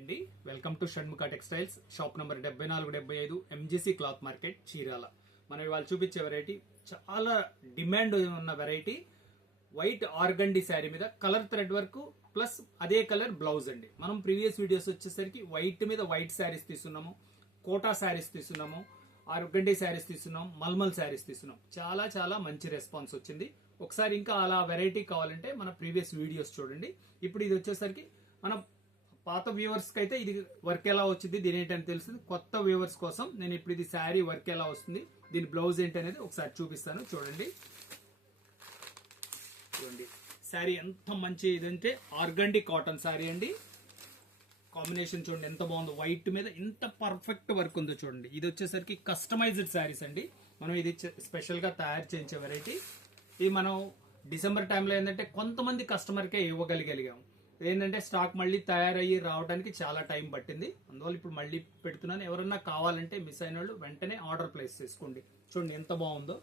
అండి welcome to Shanmukha textiles shop number 7475 MGC cloth market Chirala. మనం ఇవాళ చూపించే వెరైటీ చాలా డిమాండ్ ఉన్న వెరైటీ వైట్ ఆర్గండి శారీ మీద కలర్ థ్రెడ్ వర్క్ ప్లస్ అదే కలర్ బ్లౌజ్ అండి. మనం ప్రీవియస్ వీడియోస్ వచ్చేసరికి వైట్ మీద వైట్ శారీస్ తీసుకున్నాము, కోటా శారీస్ తీసుకున్నాము, ఆర్గండి శారీస్ తీసుకున్నాం, మల్మల్ శారీస్ తీసుకున్నాం. చాలా చాలా మంచి రెస్పాన్స్ వచ్చింది. ఒకసారి ఇంకా అలా వెరైటీ కావాలంటే మన ప్రీవియస్ వీడియోస్ చూడండి. ఇప్పుడు ఇది వచ్చేసరికి మన పాత వ్యూవర్స్ కి అయితే ఇది వర్క్ ఎలా వచ్చింది, దీని ఏంటని తెలుస్తుంది. కొత్త వ్యూవర్స్ కోసం నేను ఇప్పుడు ఇది శారీ వర్క్ ఎలా వస్తుంది, దీని బ్లౌజ్ ఏంటి అనేది ఒకసారి చూపిస్తాను. చూడండి చూడండి శారీ ఎంత మంచి ఇదంటే ఆర్గండి కాటన్ శారీ అండి. కాంబినేషన్ చూడండి ఎంత బాగుందో, వైట్ మీద ఎంత పర్ఫెక్ట్ వర్క్ ఉందో చూడండి. ఇది వచ్చేసరికి కస్టమైజ్డ్ శారీస్ అండి. మనం ఇది స్పెషల్ గా తయారు చేయించే వెరైటీ. ఇది మనం డిసెంబర్ టైంలో ఏంటంటే కొంతమంది కస్టమర్కే ఇవ్వగలిగాము. ఏంటంటే స్టాక్ మళ్ళీ తయారయ్యి రావడానికి చాలా టైం పట్టింది. అందువల్ల ఇప్పుడు మళ్ళీ పెడుతున్నాను. ఎవరన్నా కావాలంటే మిస్ అయిన వాళ్ళు వెంటనే ఆర్డర్ ప్లేస్ చేసుకోండి. చూడండి ఎంత బాగుందో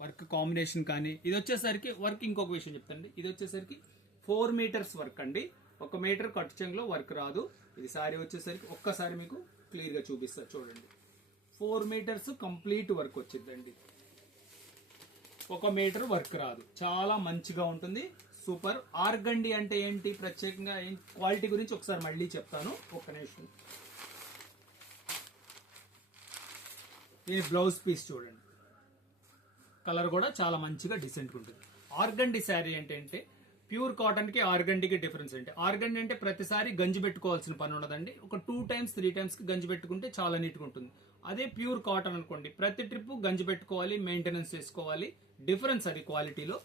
వర్క్ కాంబినేషన్. కానీ ఇది వచ్చేసరికి వర్క్ ఇంకొక విషయం చెప్తాండి. ఇది వచ్చేసరికి 4 మీటర్స్ వర్క్ అండి. 1 మీటర్ కట్టు చెంగులో వర్క్ రాదు. ఇది సారీ వచ్చేసరికి ఒక్కసారి మీకు క్లియర్ గా చూపిస్తా చూడండి. 4 మీటర్స్ కంప్లీట్ వర్క్ వచ్చిందండి. 1 మీటర్ వర్క్ రాదు. చాలా మంచిగా ఉంటుంది. సూపర్. ఆర్గండి అంటే ఏంటి, ప్రత్యేకంగా క్వాలిటీ గురించి ఒకసారి మళ్ళీ చెప్తాను. ఒక్క నిమిషం. దీని బ్లౌజ్ పీస్ చూడండి, కలర్ కూడా చాలా మంచిగా డిసెంట్ ఉంటుంది. ఆర్గండి శారీ అంటే ప్యూర్ కాటన్ కి ఆర్గండికి డిఫరెన్స్ అంటే, ఆర్గండి అంటే ప్రతిసారి గంజి పెట్టుకోవాల్సిన పని ఉండదండి. ఒక 2 టైమ్స్ 3 టైమ్స్ కి గంజి పెట్టుకుంటే చాలా నీట్ గా ఉంటుంది. అదే ప్యూర్ కాటన్ అనుకోండి, ప్రతి ట్రిప్ గంజి పెట్టుకోవాలి, మెయింటెనెన్స్ చేసుకోవాలి. డిఫరెన్స్ అది క్వాలిటీలో.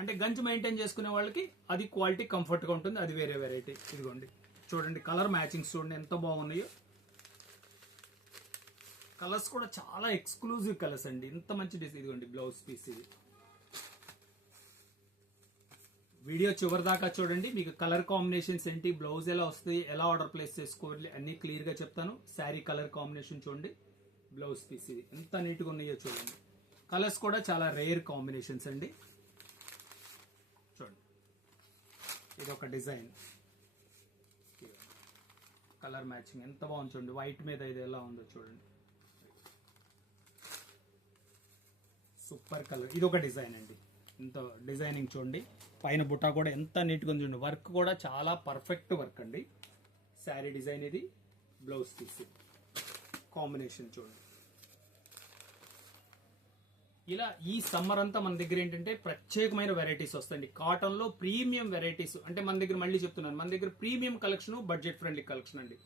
అంటే గంజి మెయింటైన్ చేసుకునే వాళ్ళకి అది క్వాలిటీ కంఫర్ట్ గా ఉంటుంది. అది వేరే వెరైటీ. ఇదిగోండి చూడండి కలర్ మ్యాచింగ్స్ చూడండి ఎంత బాగున్నాయో. కలర్స్ కూడా చాలా ఎక్స్క్లూజివ్ కలర్స్ అండి. ఇంత మంచి డిజైన్. ఇదిగోండి బ్లౌజ్ పీస్. ఇది వీడియో చివరి దాకా చూడండి. మీకు కలర్ కాంబినేషన్స్ ఏంటి, బ్లౌజ్ ఎలా వస్తుంది, ఎలా ఆర్డర్ ప్లేస్ చేసుకోవాలి అన్ని క్లియర్ గా చెప్తాను. శారీ కలర్ కాంబినేషన్ చూడండి, బ్లౌజ్ పీస్ ఇది ఎంత నీట్ గా ఉన్నాయో చూడండి. కలర్స్ కూడా చాలా రేర్ కాంబినేషన్స్ అండి. చూడండి ఇది ఒక డిజైన్, కలర్ మ్యాచింగ్ ఎంత బాగుంది చూడండి. వైట్ మీద ఇది ఎలా ఉందో చూడండి, సూపర్ కలర్. ఇది ఒక డిజైన్ అండి. ఇంత డిజైనింగ్ చూడండి. పైన బుట్ట కూడా ఎంత నీట్ గా ఉంది చూడండి. వర్క్ కూడా చాలా పర్ఫెక్ట్ వర్క్ అండి. శారీ డిజైన్ ఇది, బ్లౌజ్ పీస్ కాంబినేషన్ చూడండి. ఇలా ఈ సమ్మర్ అంతా మన దగ్గర ఏంటంటే ప్రత్యేకమైన వెరైటీస్ వస్తాయండి. కాటన్ లో ప్రీమియం వెరైటీస్ అంటే మన దగ్గర మళ్ళీ చెప్తున్నాను, మన దగ్గర premium collection, budget friendly collection అండి.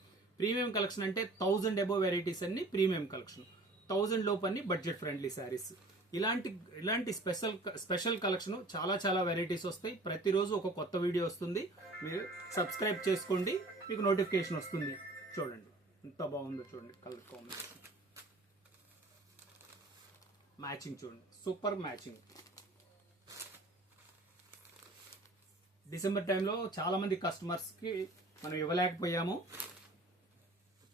ప్రీమియం కలెక్షన్ అంటే 1000 అబోవ్ వెరైటీస్ అన్ని ప్రీమియం కలెక్షన్, 1000 లోపు అన్ని బడ్జెట్ ఫ్రెండ్లీ శారీస్. ఇలాంటి స్పెషల్ కలెక్షన్ చాలా చాలా వెరైటీస్ వస్తాయి. ప్రతిరోజు ఒక కొత్త వీడియో వస్తుంది. మీరు సబ్స్క్రైబ్ చేసుకోండి, మీకు నోటిఫికేషన్ వస్తుంది. చూడండి ఎంత బాగుందో చూడండి. కలర్ కాంబినేషన్ మ్యాచింగ్ చూడండి, సూపర్ మ్యాచింగ్. డిసెంబర్ టైంలో చాలా మంది కస్టమర్స్ కి మనం ఇవ్వలేకపోయాము.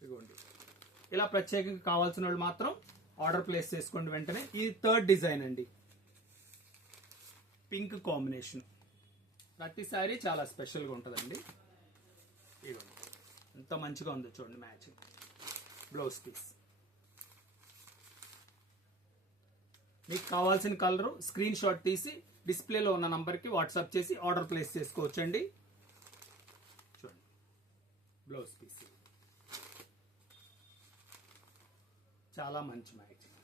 ఇదిగోండి ఇలా ప్రత్యేకంగా కావాల్సిన వాళ్ళు మాత్రం ఆర్డర్ ప్లేస్ చేసుకోండి వెంటనే. ఇది 3rd డిజైన్ అండి, పింక్ కాంబినేషన్. ప్రతి సారీ చాలా స్పెషల్ గా ఉంటుందండి. ఇదిగోండి ఎంత మంచిగా ఉందో చూడండి మ్యాచింగ్. Blouse piece. మీకు కావాల్సిన కలర్ స్క్రీన్ షాట్ తీసి డిస్ప్లేలో ఉన్న నంబర్కి వాట్సాప్ చేసి ఆర్డర్ ప్లేస్ చేసుకోవచ్చండి. చూడండి బ్లౌజ్ పీస్ చాలా మంచి మ్యాచింగ్.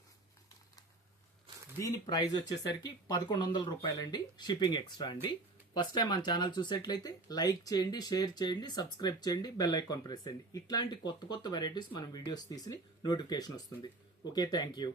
దీని ప్రైస్ వచ్చేసరికి 1100 రూపాయలండి. షిప్పింగ్ ఎక్స్ట్రా అండి. ఫస్ట్ టైం మన ఛానల్ చూసేట్లయితే లైక్ చేయండి, షేర్ చేయండి, సబ్స్క్రైబ్ చేయండి, బెల్ ఐకాన్ ప్రెస్ చేయండి. ఇట్లాంటి కొత్త కొత్త వెరైటీస్ మనం వీడియోస్ తీసి నోటిఫికేషన్ వస్తుంది. Okay, thank you.